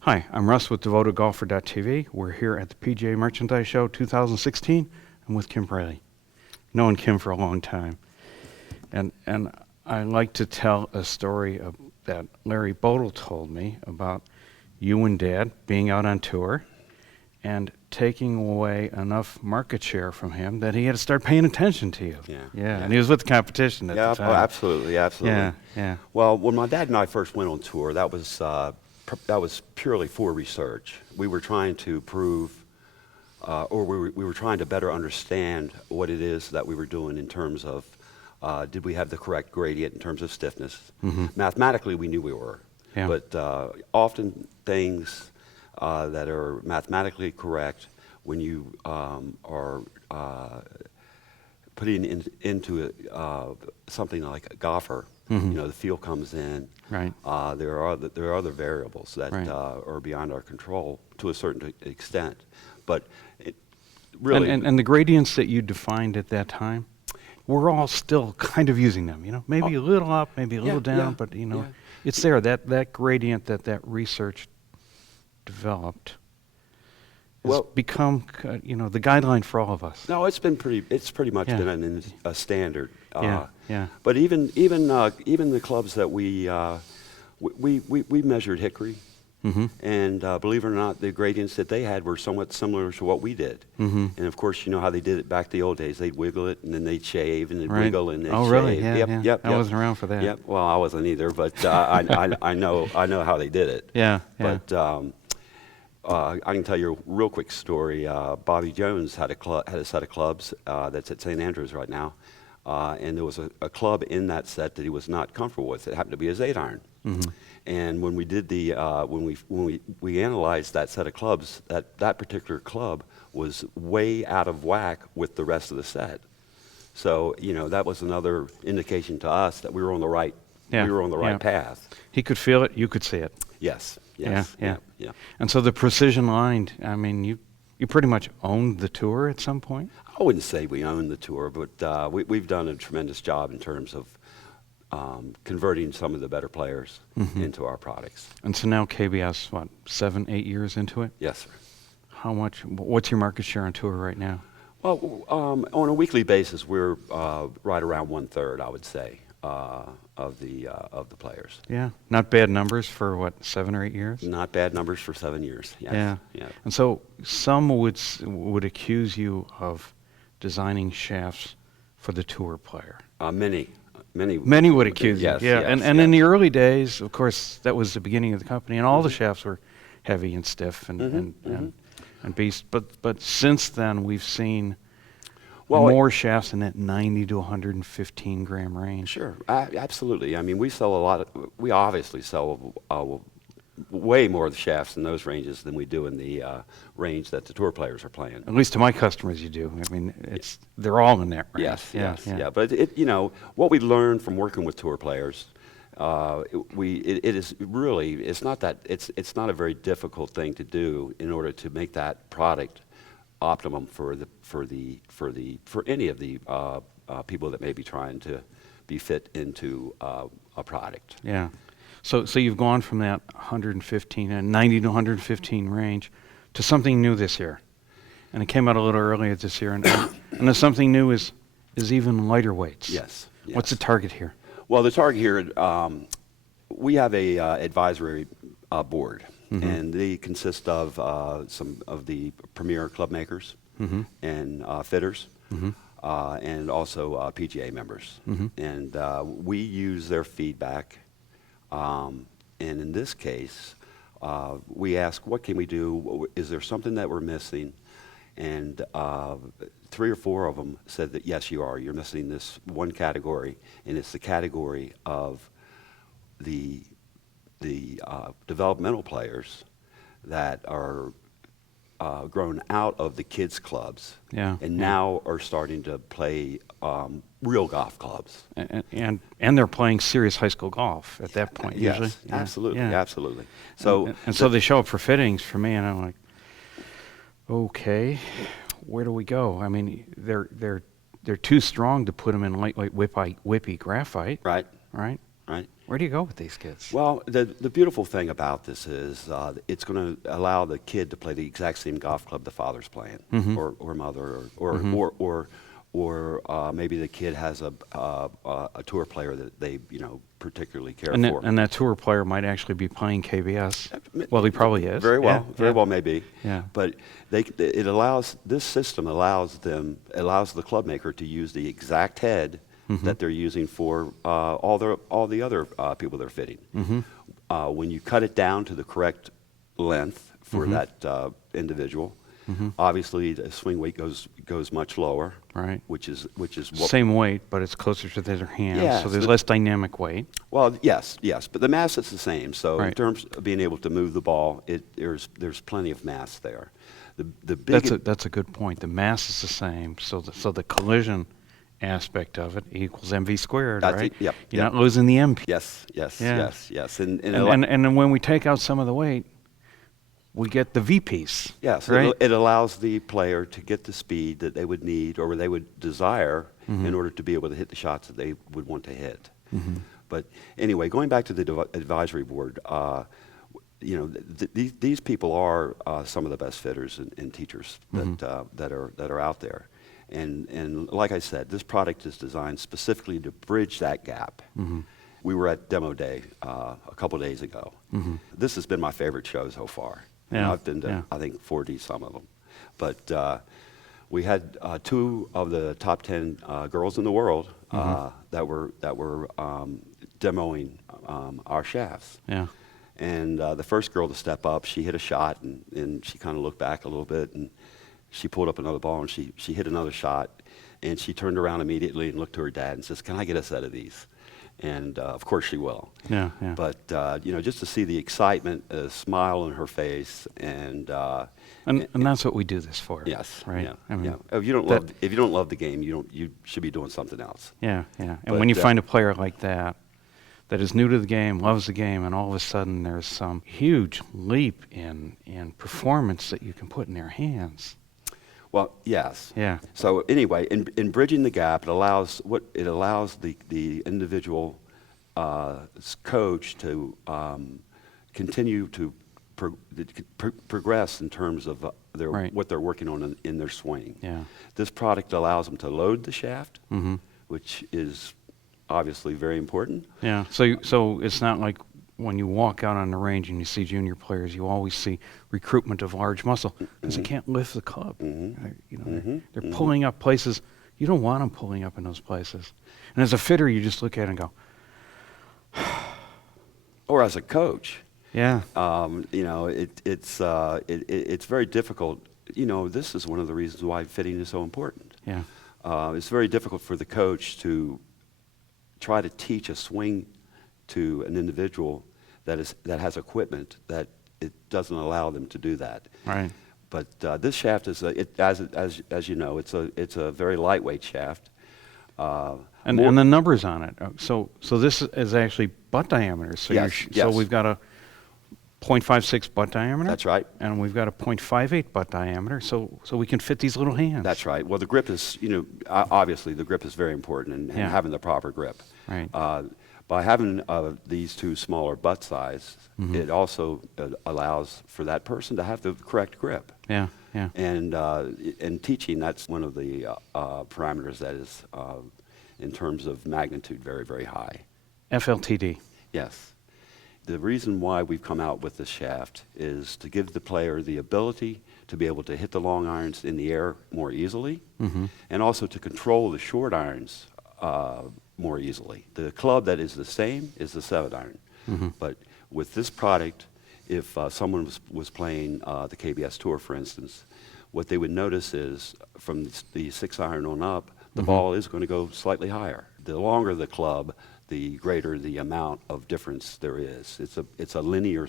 Hi, I'm Russ with DevotedGolfer.tv. We're here at the PGA Merchandise Show 2016. I'm with Kim Riley. Known Kim for a long time. And I like to tell a story that Larry Bodle told me about you and Dad being out on tour and taking away enough market share from him that he had to start paying attention to you. Yeah. And he was with the competition at the time. Oh, absolutely. Yeah. Well, when my dad and I first went on tour, that was purely for research. We were trying to prove, or we were trying to better understand what it is that we were doing in terms of, did we have the correct gradient in terms of stiffness? Mm-hmm. Mathematically, we knew we were. Yeah. But often things that are mathematically correct, when you are putting into something like a golfer, Mm-hmm. the feel comes in. Right. There are other variables that Right. are beyond our control to a certain extent, but it really And the gradients that you defined at that time, we're all still kind of using them. Maybe a little up, maybe a little down, but it's there. That gradient that research developed has become the guideline for all of us. No, it's pretty much been a standard. Yeah. But even the clubs that we measured hickory, Mm-hmm. and believe it or not, the gradients that they had were somewhat similar to what we did. Mm-hmm. And of course, you know how they did it back the old days. They'd wiggle it, and then they'd shave, and they'd Right. wiggle, and they'd shave. Oh, really? Yeah. Yep. I wasn't around for that. Yep. Well, I wasn't either, but I know how they did it. Yeah. But I can tell you a real quick story. Bobby Jones had a set of clubs that's at St. Andrews right now, and there was a club in that set that he was not comfortable with. It happened to be his 8-iron. Mm-hmm. And when we did when we analyzed that set of clubs, that particular club was way out of whack with the rest of the set. So that was another indication to us that we were on the right path. He could feel it. You could see it. Yes. Yeah. Yeah. And so the precision line, I mean, you pretty much owned the tour at some point? I wouldn't say we own the tour, but we've done a tremendous job in terms of converting some of the better players Mm-hmm. into our products. And so now KBS, 7, 8 years into it? Yes, sir. What's your market share on tour right now? Well, on a weekly basis, we're right around 1/3, I would say, of the players. Yeah. Not bad numbers for 7 or 8 years? Not bad numbers for 7 years. Yes. Yeah. And so some would accuse you of designing shafts for the tour player. Many would accuse you. Yes, Yeah. yes, And in yes. the early days, of course, that was the beginning of the company, and all the shafts were heavy and stiff and beast. But since then, we've seen more shafts in that 90 to 115 gram range. Sure, absolutely. I mean, we obviously sell way more of the shafts in those ranges than we do in the range that the tour players are playing. At least to my customers, you do. I mean, they're all in that range. Yes. But what we learned from working with tour players, it's not a very difficult thing to do in order to make that product optimum for any of the people that may be trying to be fit into a product. Yeah. So you've gone from that 115 and 90 to 115 range to something new this year, and it came out a little earlier this year. And the something new is even lighter weights. Yes. What's the target here? Well, the target here, we have a advisory board, Mm-hmm. and they consist of some of the premier club makers Mm-hmm. and fitters. Mm-hmm. And also PGA members. Mm-hmm. And we use their feedback. And in this case, we ask, what can we do? Is there something that we're missing? And 3 or 4 of them said that, yes, you are. You're missing this one category, and it's the category of the developmental players that are grown out of the kids' clubs, and now are starting to play real golf clubs. And they're playing serious high school golf at that point, Yes, usually. absolutely. So so they show up for fittings for me, and I'm like, okay, where do we go? I mean, they're too strong to put them in lightweight whippy graphite. Right. right? Where do you go with these kids? Well, the beautiful thing about this is it's going to allow the kid to play the exact same golf club the father's playing, or mother, or maybe the kid has a tour player that they particularly care for. And that tour player might actually be playing KBS. Well, he probably is. Very well, Yeah, very yeah. well maybe. Yeah. But this system allows the club maker to use the exact head that they're using for all the other people they're fitting. When you cut it down to the correct length for that individual, obviously the swing weight goes much lower. Right. Which is what. Same weight, but it's closer to their hands, Yeah, so there's so less dynamic weight. Well, yes, but the mass is the same. So in Right. terms of being able to move the ball, there's plenty of mass there. The big That's a good point. The mass is the same, so the collision aspect of it equals mv squared, That's right? it, yep, You're yep. not losing the mp. yes, Yeah. and And then when we take out some of the weight, we get the V piece. yes, right? it allows the player to get the speed that they would need or they would desire in order to be able to hit the shots that they would want to hit. But anyway, going back to the advisory board, these people are some of the best fitters and teachers that are out there. And like I said, this product is designed specifically to bridge that gap. We were at Demo Day a couple days ago. This has been my favorite show so far. Yeah, I've been to, yeah. I think, 40 some of them. But we had 2 of the top 10 girls in the world that were demoing our shafts. Yeah. And the first girl to step up, she hit a shot, and she kind of looked back a little bit, and she pulled up another ball, and she hit another shot, and she turned around immediately and looked to her dad and says, "Can I get a set of these?" And of course she will. Yeah, yeah. But just to see the excitement, a smile on her face, and that's what we do this for. yes, Right. yeah, I mean, yeah. If you don't love the game, you should be doing something else. Yeah, yeah. And But, when you find a player like that is new to the game, loves the game, and all of a sudden there's some huge leap in performance that you can put in their hands. Well, yes. Yeah. So anyway, in bridging the gap, it allows the individual coach to continue to progress in terms of Right. what they're working on in their swing. Yeah. This product allows them to load the shaft, which is obviously very important. Yeah. So it's not like when you walk out on the range and you see junior players, you always see recruitment of large muscle because they can't lift the club. They're pulling up places you don't want them pulling up in those places. And as a fitter, you just look at it and go, Or as a coach, yeah, it's very difficult. This is one of the reasons why fitting is so important. yeah, It's very difficult for the coach to try to teach a swing to an individual that has equipment that it doesn't allow them to do that. right. But this shaft is as you know, it's a very lightweight shaft. And the numbers on it. So this is actually butt diameter. So Yes, so yes. we've got a 0.56 butt diameter. That's right. And we've got a 0.58 butt diameter. So we can fit these little hands. That's right. Well, the grip is, obviously the grip is very important, and Yeah. having the proper grip. Right. By having these 2 smaller butt size, it also allows for that person to have the correct grip. Yeah, yeah. And in teaching, that's one of the parameters that is, in terms of magnitude, very, very high. FLTD. Yes. The reason why we've come out with this shaft is to give the player the ability to be able to hit the long irons in the air more easily, and also to control the short irons more easily. The club that is the same is the 7-iron. But with this product, if someone was playing the KBS Tour, for instance, what they would notice is from the 6-iron on up, the ball is going to go slightly higher. The longer the club, the greater the amount of difference there is. It's a linear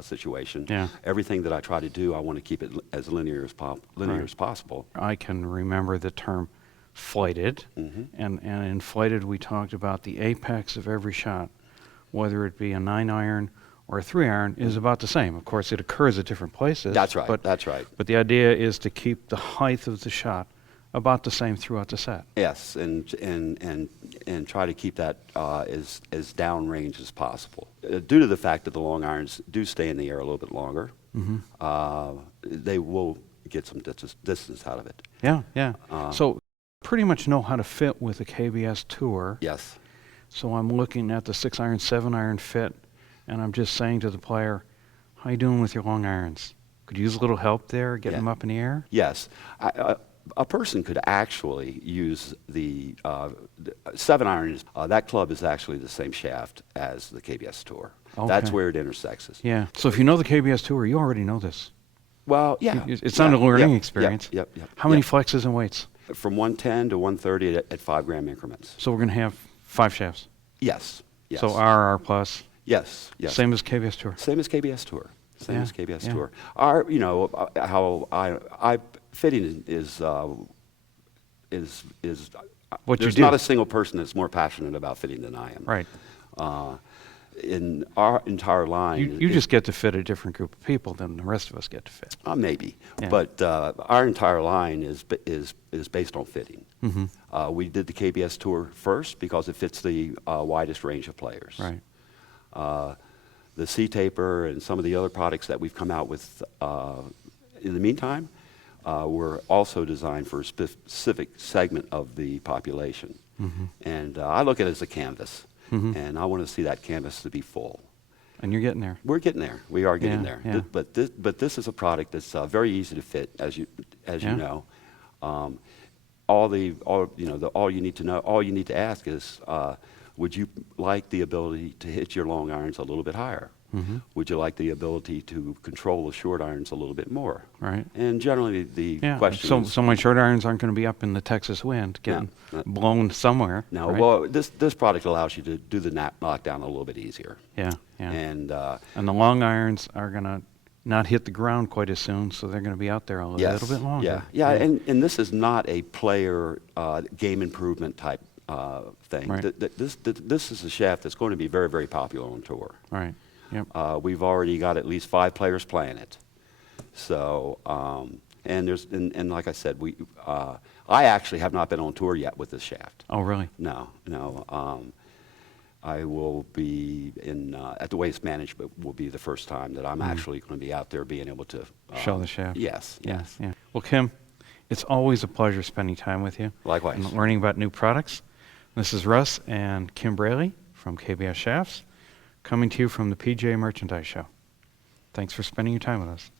situation. Yeah. Everything that I try to do, I want to keep it as linear as Right. possible. I can remember the term flighted. And in flighted, we talked about the apex of every shot, whether it be a 9-iron or a 3-iron, is about the same. Of course, it occurs at different places. That's right. But, That's right. But the idea is to keep the height of the shot about the same throughout the set. Yes, and try to keep that as downrange as possible. Due to the fact that the long irons do stay in the air a little bit longer, they will get some distance out of it. Yeah, yeah. So pretty much know how to fit with the KBS Tour. Yes. So I'm looking at the 6-iron, 7-iron fit, and I'm just saying to the player, how you doing with your long irons? Could you use a little help there, getting them up in the air? Yes. A person could actually use the 7-iron. That club is actually the same shaft as the KBS Tour. Okay. That's where it intersects. Yeah. So if you know the KBS Tour, you already know this. Well, yeah. It's not a learning experience. Yep. How many flexes and weights? From 110 to 130 at 5 gram increments. So we're going to have 5 shafts. Yes. So R plus. Yes. Same as KBS Tour. Same as KBS Tour. Same as KBS yeah. Tour. Our, how I fitting is What there's you do. not a single person that's more passionate about fitting than I am. Right. In our entire line, You just get to fit a different group of people than the rest of us get to fit. maybe, Yeah. but our entire line is based on fitting. We did the KBS Tour first because it fits the widest range of players. Right. The C-Taper and some of the other products that we've come out with in the meantime were also designed for a specific segment of the population. And I look at it as a canvas, and I want to see that canvas to be full. And you're getting there. We're getting there. We are getting there. Yeah. But this is a product that's very easy to fit, as you know. All you need to know, all you need to ask is, would you like the ability to hit your long irons a little bit higher? Would you like the ability to control the short irons a little bit more? Right. And generally the question is... So my short irons aren't going to be up in the Texas wind getting blown somewhere. No, right? well, this product allows you to do the knockdown a little bit easier. Yeah. And the long irons are going to not hit the ground quite as soon, so they're going to be out there a little bit longer. Yeah. And this is not a player game improvement type thing. Right. This is a shaft that's going to be very, very popular on tour. Right. Yep. We've already got at least 5 players playing it. So, and like I said, I actually have not been on tour yet with this shaft. Oh, really? No. I will be at the Waste Management will be the first time that I'm actually going to be out there being able to show the shaft. Yes. Yeah. Well, Kim, it's always a pleasure spending time with you. Likewise. And learning about new products. This is Russ and Kim Braley from KBS Shafts, coming to you from the PGA Merchandise Show. Thanks for spending your time with us.